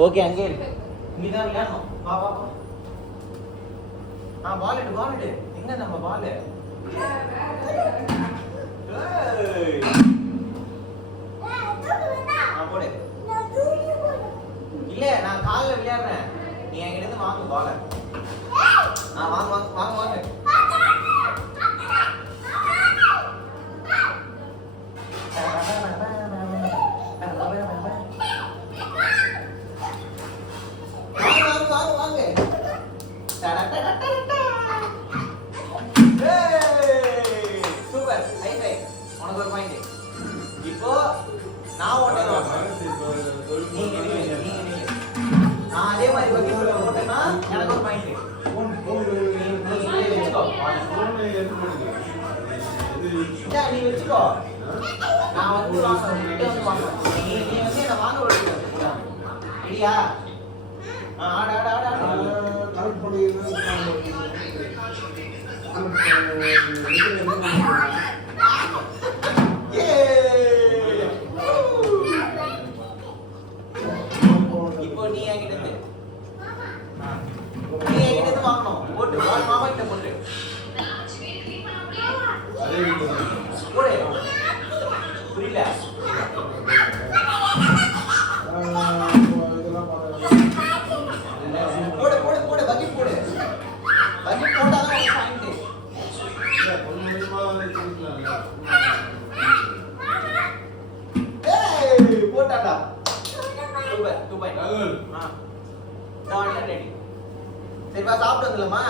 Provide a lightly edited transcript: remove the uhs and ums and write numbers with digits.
Okay அங்கே இங்க தான் விளையாடணும். வா வா வா. பால் எடு. எங்க நம்ம பால்? போடு. இல்ல நான் கால்ல விளையாடுறேன். நீ என்கிட்ட இருந்து வாங்கு பால். வாங்க. சூப்பர். High five. உனக்கு ஒரு பாயிண்ட். இப்போ நான் ஓட்டணும். நீங்க நான் அதே மாதிரி பக்கெட்ல ஓட்டனா எனக்கு ஒரு பாயிண்ட். நீ வெச்சுக்கோ. நான் வந்து வாங்க. நீ வந்து என்ன வாங்க விடுங்க. சரியா? ஆட கரெக்ட் பண்ணி இப்போ நீ என்கிட்ட இருந்து வாங்கணும். போட்டு பால் மாமா கிட்ட போட்டு போடு. புரியல? போடு பக்கெட் போடு. பக்கெட் போட்டாதான் ஒரு பாயிண்ட். போட்டாடா. Super 2 point. நான் ரெடி. சரி வா சாப்பிட்டு வந்துடலாமா?